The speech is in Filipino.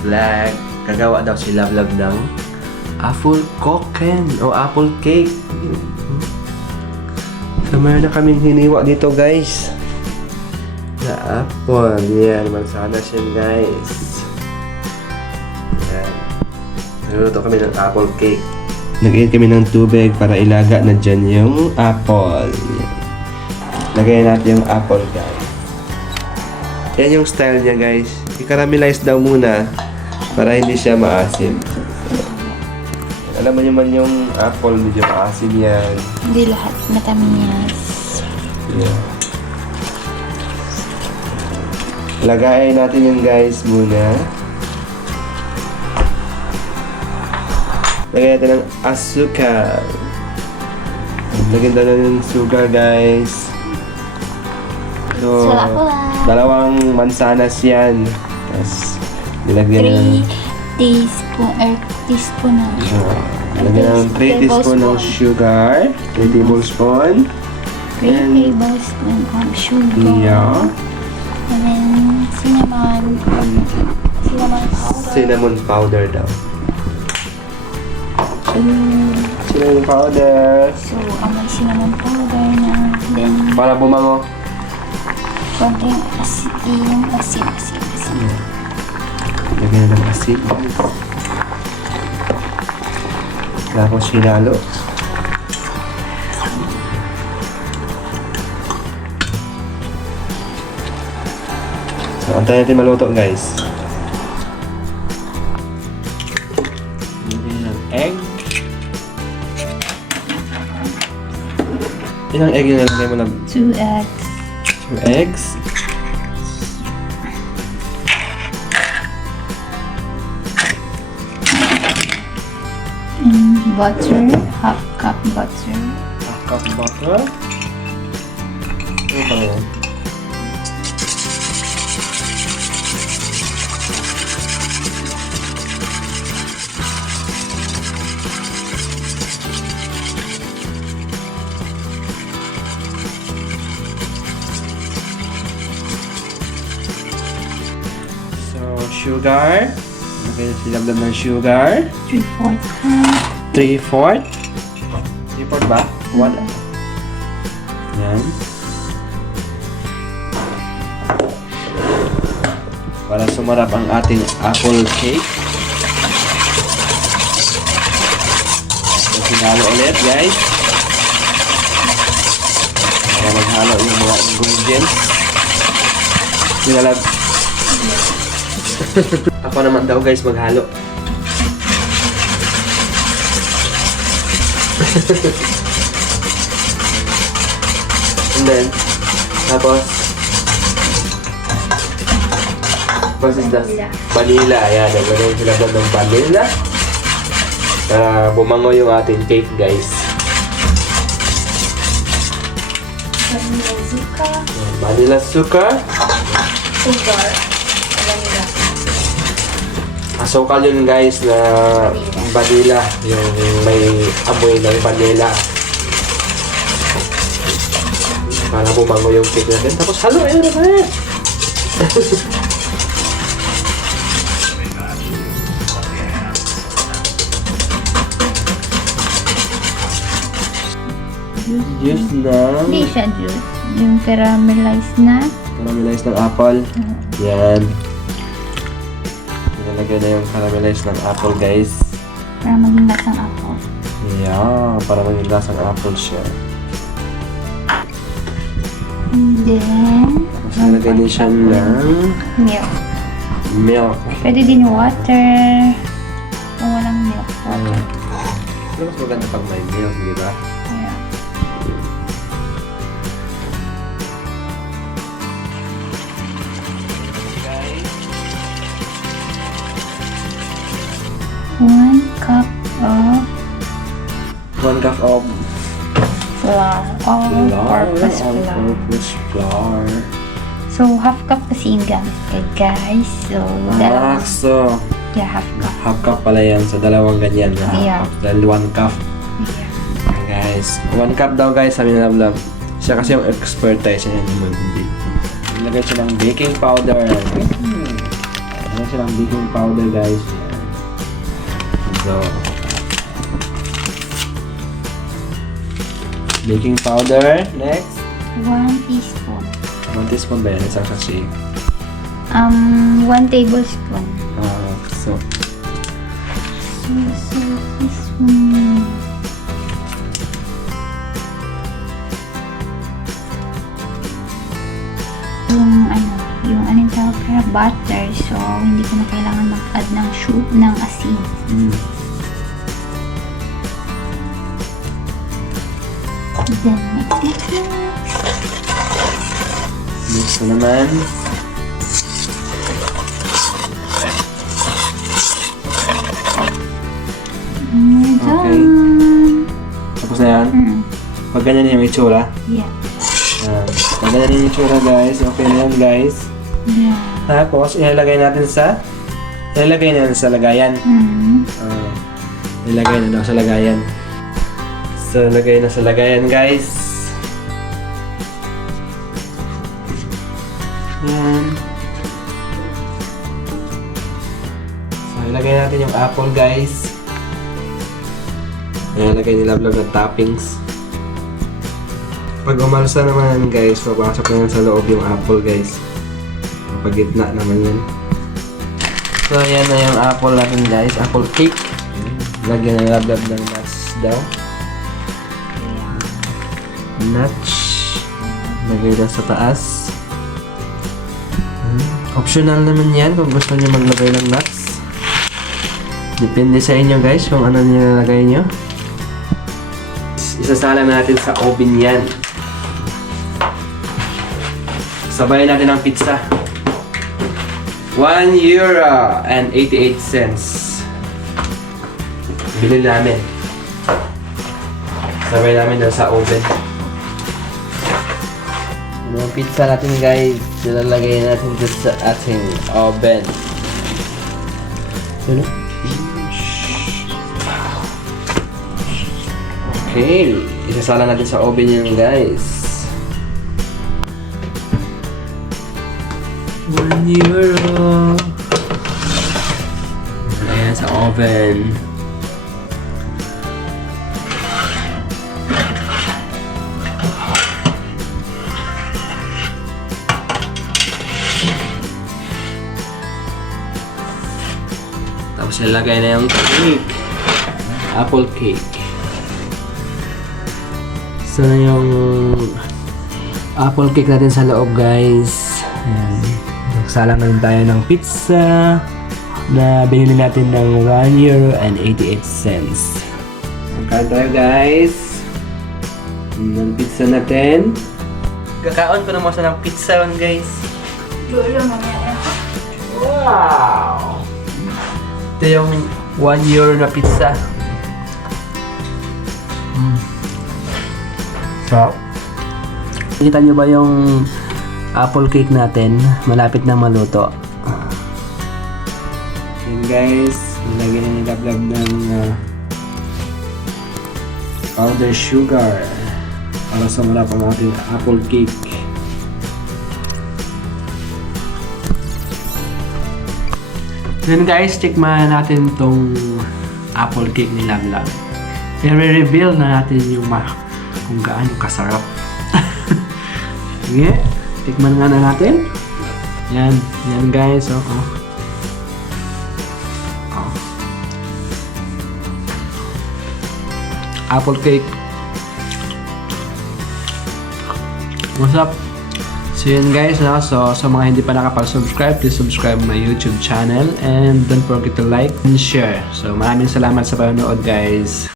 vlog. Gagawa daw si Love ng apple koken o apple cake. So, meron na kaming hiniwa dito, guys. Na apple. Yan, mansanas yan, guys. Yan. Naluto kami ng apple cake. Nag-add kami ng tubig para ilaga na dyan yung apple. Yan. Lagayan natin yung apple, guys. Yan yung style niya, guys. I-caramelize daw muna para hindi siya maasim. Alam mo naman yung apple, medyo maasim yan. Hindi lahat matamis. Yeah. Lagayin natin yung guys muna. Lagyan natin ng asukal. Lagyan daw ng sugar, guys. So, dalawang mansanas yan. Tapos, nilagyan ng 3 teaspoon na. Lagyan ng 3 teaspoon ng sugar. 3 tablespoon. 3 tablespoon of sugar. Yeah. And then, cinnamon powder. Cinnamon powder daw. Cinnamon powder. So, may cinnamon powder na. Then, Para bumango. konting asin. Lagyan na ng asin. Tapos sinalo. So, antayin natin maluto, guys. Lagyan ng egg. Ilang egg yung nalagay mo na? 2 eggs. 2 eggs. And butter. Half cup butter. Half cup butter. Ano pa yan? Sugar. Okay, silabdab ng sugar. 3/4 cup. 3/4. 3/4 ba? 1. Yan. Para sumarap ang ating apple cake. So, sinalo ulit, guys. Para maghalo yung mga ingredients. Sinalab. Ako naman daw, guys, maghalo. And then, tapos, what is that? Vanilla. Ayan, naglagay sila doon ng vanilla. Para bumango yung ating cake, guys. Vanilla zuka. Vanilla sugar. Sugar. Asukal yun, guys, na vanilla. Yung may amoy ng vanilla. Para bumango yung cake natin. Tapos, halo, ayun na. Juice na. Hindi siya juice. Yung caramelized na. Caramelized ng apple. Yan. Nilalagay na yung caramelized ng apple, guys. Para maging lasang apple. Yeah, para maging lasang apple siya. And then, Tapos nilagay din siya ng milk. milk. Pwede din water. Kung walang milk, water. Pero mas maganda pag may milk, di ba? Yeah. One cup of 1 cup of flour. All-purpose flour. all-purpose flour. So, half cup kasi yung gamit ko, guys. So, So, yeah, half cup. half cup pala yan. So, dalawang ganyan na half Yeah. cup. Dahil 1 cup. Yeah. Guys, 1 cup daw, guys, sabi na love. Siya kasi yung expertise niya yung mag-bake. Nilagay siya ng baking powder. Ano silang baking powder guys. Yan. So, baking powder. Next. 1 teaspoon. 1 teaspoon ba yan? Isang sachet. 1 tablespoon. So, Teaspoon. Yung anong tawag kaya butter. So, hindi ko na kailangan mag-add ng ng asin. Then, next. Next na naman. Okay. Tapos na yan. Pag ganyan yung itsura. Yeah. Yan. Pag ganyan yung itsura guys. Okay na yan guys. Yeah. Tapos ilalagay natin sa lagayan. Ilagay na daw sa lagayan. So, lagay na sa lagayan guys. Yan. So, ilagay natin yung apple guys. Ayan, lagay nilablag ng toppings. Pag umalsa naman guys, papasok na yan sa loob yung apple guys. Kapag gitna naman yan. So, ayan na yung apple natin guys. Apple cake. Lagyan ng lablab ng nuts daw. Nuts. Lagay daw sa taas. Optional naman yan kung gusto nyo maglagay ng nuts. Depende sa inyo guys kung ano nilalagay nyo. Isasalang natin sa oven yan. Sabayan natin ang pizza. €1.88. Bili namin. Sabay namin doon sa oven. Yung pizza natin guys, nilalagay natin doon sa ating oven. Ano? Okay, isasala natin sa oven yun guys. €1. Ayan sa oven. Tapos ilagay na yung cake. Apple cake. So na yung apple cake natin sa loob guys. Ayan. Nagsalang na rin tayo ng pizza na binili natin ng €1.88. Magkain tayo guys ng pizza natin. Kakaon ko naman sa ng pizza ron guys. Wow! Ito yung €1 na pizza. So, kita nyo ba yung apple cake natin? Malapit na maluto. Yan guys, nilagyan na nilablab ng powder sugar para sumarap ang ating apple cake. Then guys, tikman natin tong apple cake ni Lablab. I-reveal na natin yung kung gaano kasarap. Sige, tikman nga na natin. Yan, yan guys. Apple cake. What's up? So yun guys, no? So sa mga hindi pa nakapag-subscribe, please subscribe my YouTube channel and don't forget to like and share. So maraming salamat sa panonood guys.